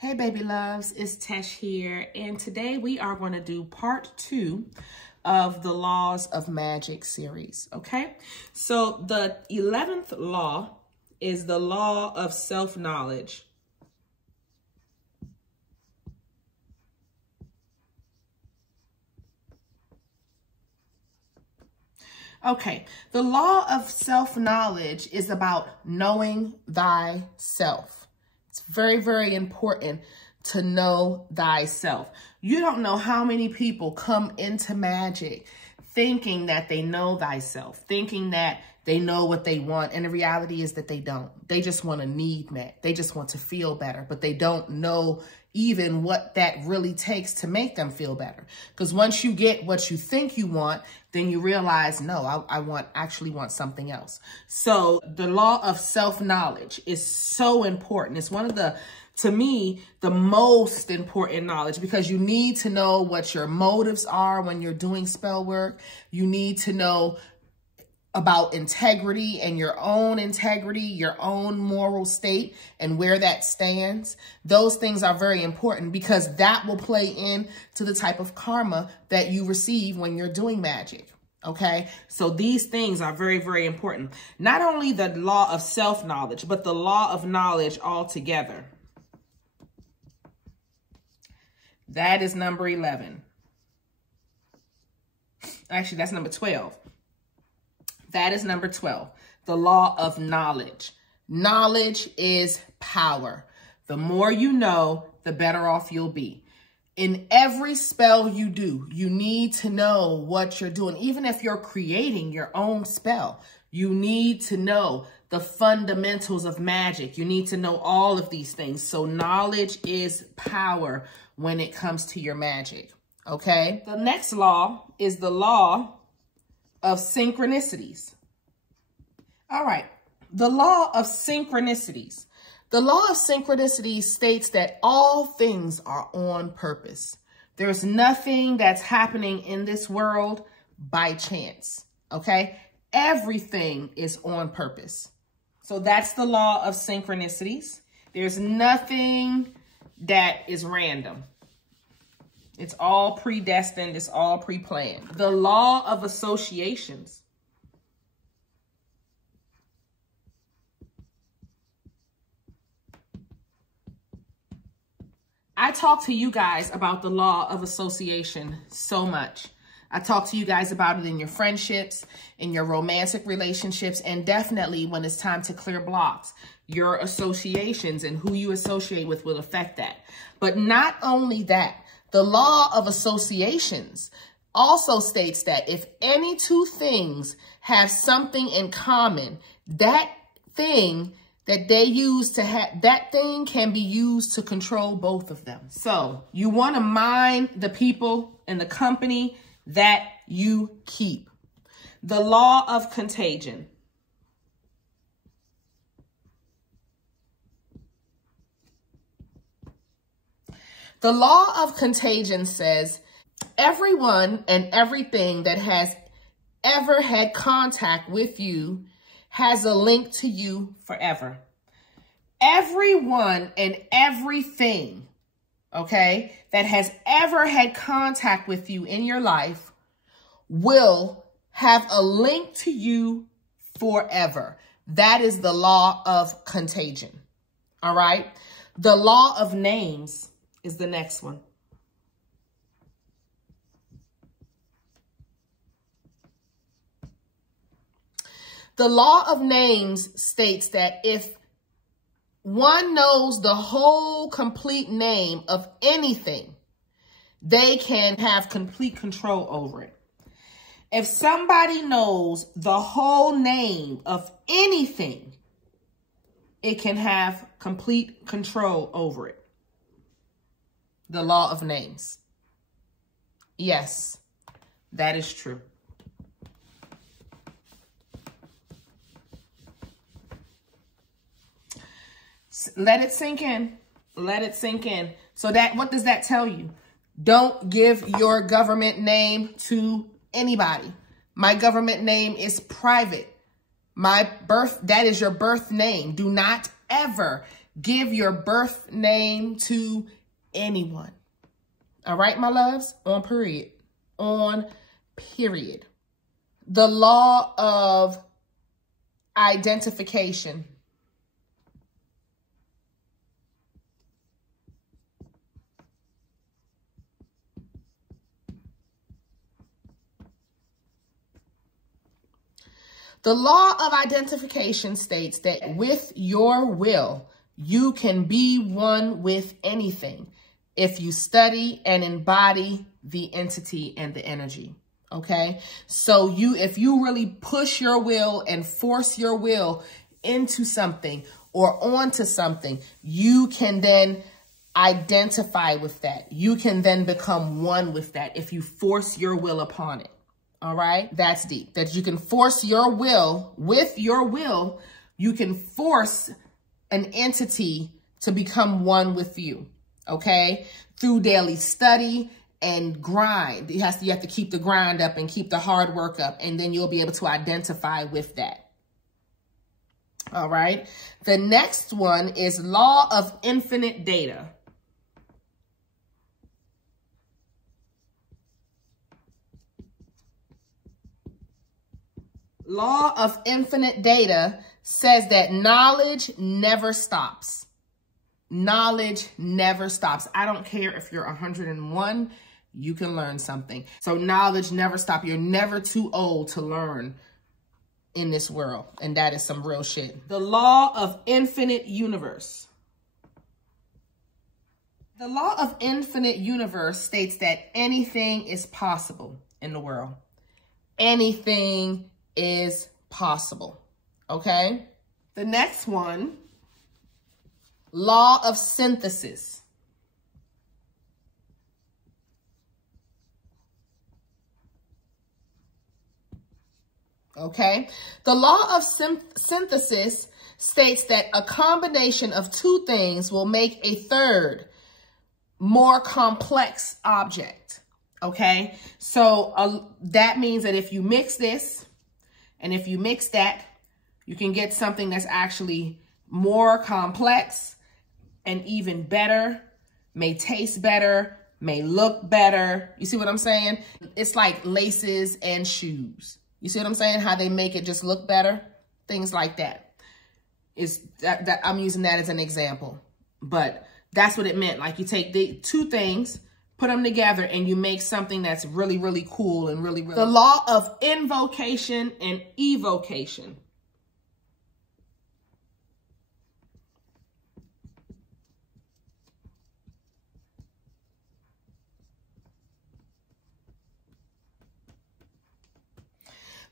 Hey baby loves, it's Tesh here, and today we are going to do part 2 of the Laws of Magic series, okay? So the 11th law is the law of self-knowledge. Okay, the law of self-knowledge is about knowing thyself. It's very, very important to know thyself. You don't know how many people come into magic thinking that they know thyself, thinking that they know what they want. And the reality is that they don't. They just want a need met. They just want to feel better, but they don't know even what that really takes to make them feel better. Because once you get what you think you want, then you realize, no, I actually want something else. So the law of self-knowledge is so important. It's one of the, to me, the most important knowledge, because you need to know what your motives are when you're doing spell work. You need to know about integrity and your own integrity, your own moral state, and where that stands. Those things are very important because that will play into the type of karma that you receive when you're doing magic. Okay, so these things are very, very important. Not only the law of self-knowledge, but the law of knowledge altogether. That is number 11. Actually, that's number 12. That is number 12, the law of knowledge. Knowledge is power. The more you know, the better off you'll be. In every spell you do, you need to know what you're doing. Even if you're creating your own spell, you need to know the fundamentals of magic. You need to know all of these things. So knowledge is power when it comes to your magic, okay? The next law is the law of synchronicities. All right, the law of synchronicities. The law of synchronicities states that all things are on purpose. There's nothing that's happening in this world by chance, okay? Everything is on purpose. So that's the law of synchronicities. There's nothing that is random. It's all predestined. It's all pre-planned. The law of associations. I talk to you guys about the law of association so much. I talk to you guys about it in your friendships, in your romantic relationships, and definitely when it's time to clear blocks. Your associations and who you associate with will affect that. But not only that, the law of associations also states that if any two things have something in common, that thing that they use to have, that thing can be used to control both of them. So you want to mind the people and the company that you keep. The law of contagion. The law of contagion says everyone and everything that has ever had contact with you has a link to you forever. Everyone and everything, okay, that has ever had contact with you in your life will have a link to you forever. That is the law of contagion, all right? The law of names is the next one. The law of names states that if one knows the whole complete name of anything, they can have complete control over it. If somebody knows the whole name of anything, it can have complete control over it. The law of names. Yes, that is true. Let it sink in. Let it sink in. So that, what does that tell you? Don't give your government name to anybody. My government name is private. That is your birth name. Do not ever give your birth name to anyone. All right, my loves? On period. On period. The law of identification. The law of identification states that with your will, you can be one with anything if you study and embody the entity and the energy. Okay, so if you really push your will and force your will into something or onto something, you can then identify with that. You can then become one with that if you force your will upon it. All right, that's deep. That you can force your will, with your will, you can force an entity to become one with you. Okay, through daily study and grind. You have to keep the grind up and keep the hard work up, and then you'll be able to identify with that. All right. The next one is law of infinite data. Law of infinite data says that knowledge never stops. Knowledge never stops. I don't care if you're 101, you can learn something. So knowledge never stops. You're never too old to learn in this world. And that is some real shit. The law of infinite universe. The law of infinite universe states that anything is possible in the world. Anything is possible. Okay? The next one, law of synthesis. Okay? The law of synthesis states that a combination of two things will make a third, more complex object. Okay? So that means that if you mix this and if you mix that, you can get something that's actually more complex and even better, may taste better, may look better. You see what I'm saying? It's like laces and shoes. You see what I'm saying? How they make it just look better? Things like that. Is that I'm using that as an example. But that's what it meant. Like you take the two things, put them together, and you make something that's really, really cool and really, really... The law of invocation and evocation.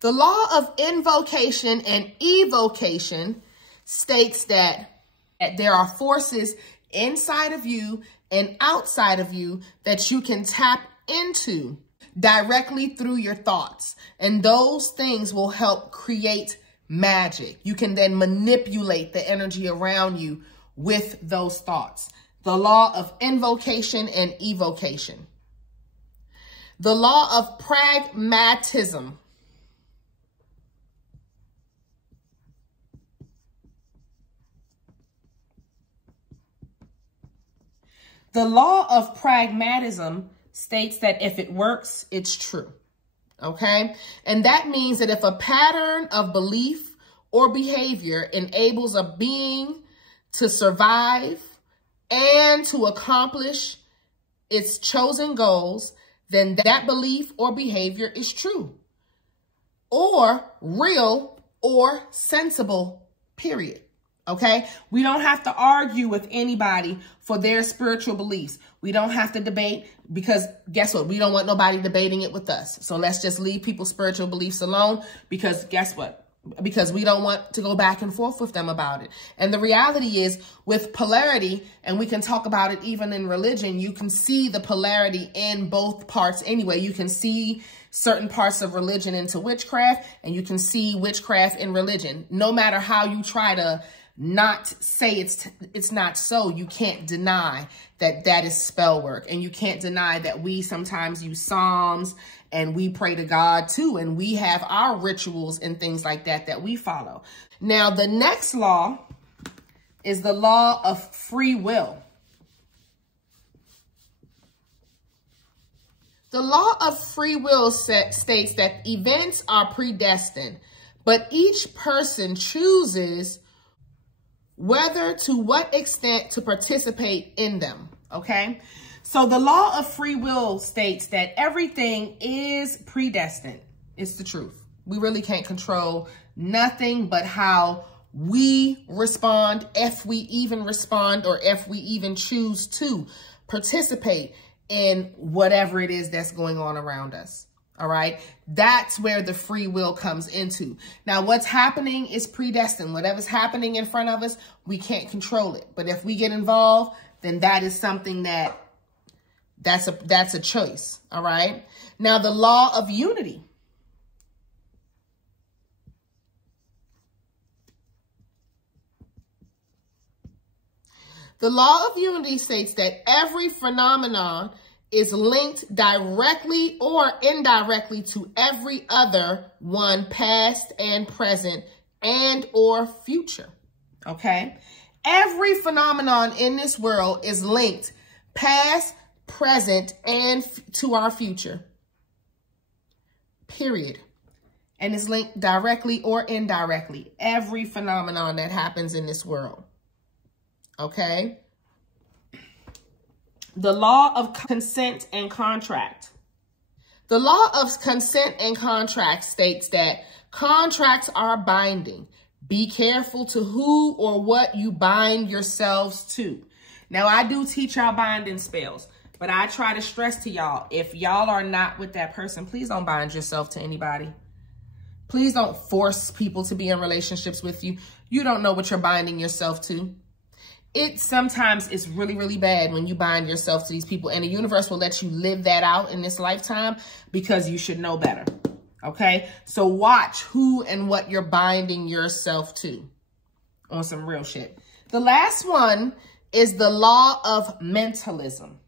The law of invocation and evocation states that there are forces inside of you and outside of you that you can tap into directly through your thoughts. And those things will help create magic. You can then manipulate the energy around you with those thoughts. The law of invocation and evocation. The law of pragmatism. The law of pragmatism states that if it works, it's true, okay? And that means that if a pattern of belief or behavior enables a being to survive and to accomplish its chosen goals, then that belief or behavior is true or real or sensible, period. Okay, we don't have to argue with anybody for their spiritual beliefs. We don't have to debate because guess what? We don't want nobody debating it with us. So let's just leave people's spiritual beliefs alone because guess what? Because we don't want to go back and forth with them about it. And the reality is with polarity, and we can talk about it even in religion, you can see the polarity in both parts anyway. You can see certain parts of religion into witchcraft, and you can see witchcraft in religion. No matter how you try to not say it's not so, you can't deny that is spell work. And you can't deny that we sometimes use Psalms and we pray to God too. And we have our rituals and things like that we follow. Now, the next law is the law of free will. The law of free will states that events are predestined, but each person chooses whether to what extent to participate in them, okay? So the law of free will states that everything is predestined. It's the truth. We really can't control nothing but how we respond, if we even respond, or if we even choose to participate in whatever it is that's going on around us. All right. That's where the free will comes into. Now, what's happening is predestined. Whatever's happening in front of us, we can't control it. But if we get involved, then that is something that's a choice. All right. Now, the law of unity. The law of unity states that every phenomenon is linked directly or indirectly to every other one, past and present and or future. Okay? Every phenomenon in this world is linked past, present, and to our future. Period. And is linked directly or indirectly. Every phenomenon that happens in this world. Okay? The law of consent and contract. The law of consent and contract states that contracts are binding. Be careful to who or what you bind yourselves to. Now, I do teach y'all binding spells, but I try to stress to y'all, if y'all are not with that person, please don't bind yourself to anybody. Please don't force people to be in relationships with you. You don't know what you're binding yourself to. It sometimes is really, really bad when you bind yourself to these people, and the universe will let you live that out in this lifetime because you should know better. Okay? So watch who and what you're binding yourself to on some real shit. The last one is the law of mentalism.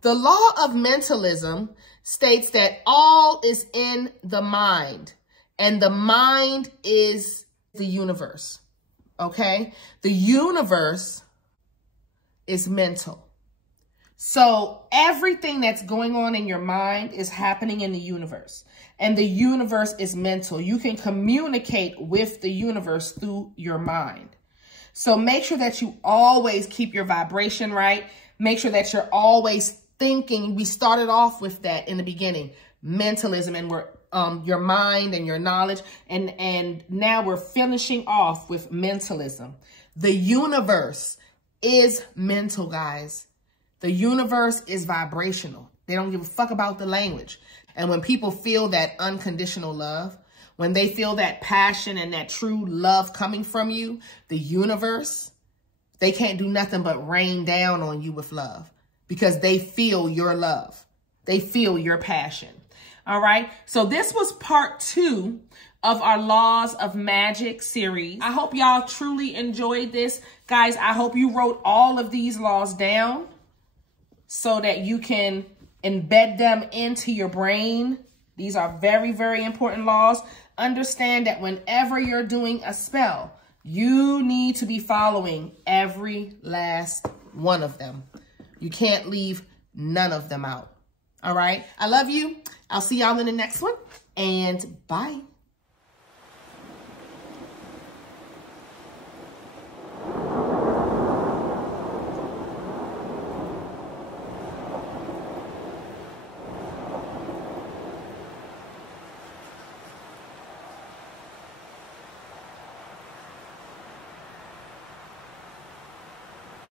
The law of mentalism states that all is in the mind, and the mind is the universe, okay? The universe is mental. So everything that's going on in your mind is happening in the universe, and the universe is mental. You can communicate with the universe through your mind. So make sure that you always keep your vibration right. Make sure that you're always thinking. We started off with that in the beginning, mentalism, and we're your mind and your knowledge, and now we're finishing off with mentalism. The universe is mental, guys. The universe is vibrational. They don't give a fuck about the language. And when people feel that unconditional love, when they feel that passion and that true love coming from you, the universe, they can't do nothing but rain down on you with love. Because they feel your love. They feel your passion. All right. So this was part 2 of our Laws of Magic series. I hope y'all truly enjoyed this. Guys, I hope you wrote all of these laws down so that you can embed them into your brain. These are very, very important laws. Understand that whenever you're doing a spell, you need to be following every last one of them. You can't leave none of them out. All right. I love you. I'll see y'all in the next one, and bye.